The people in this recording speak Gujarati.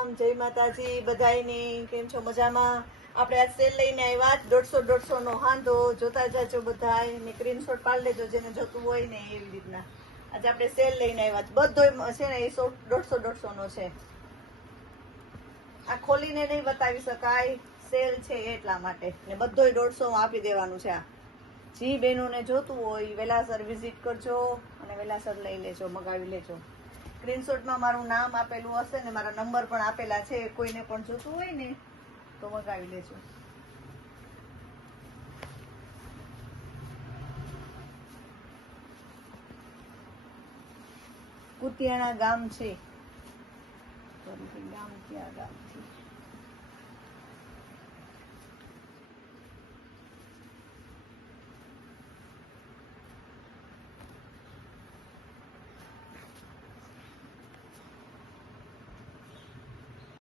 રામ, જય માતાજી બધાયની. કેમ છો? મજામાં? આપણે આ સેલ લઈને આવ્યા 150 નો હાંધો. જોતા જાજો બધાય ને સ્ક્રીનશોટ પાડી લેજો જેને જોતું હોય ને એવી રીતના. આજે આપણે સેલ લઈને આવ્યા બધોય છે ને એ 150 નો છે. આ ખોલીને નહીં બતાવી શકાય, સેલ છે એટલા માટે. ને બધોય 150 માં આપી દેવાનું છે. આ જી બહેનોને જોતું હોય વેલાસર વિઝિટ કરજો અને વેલાસર લઈ લેજો, મગાવી લેજો. સ્ક્રીનશોટમાં મારું નામ આપેલું હશે ને મારા નંબર પણ આપેલા છે. કોઈને પણ જોતું હોય ને તો મગાવી લેજો. કુતિયાણા ગામ છે. ગામ ક્યાં ગામ છે?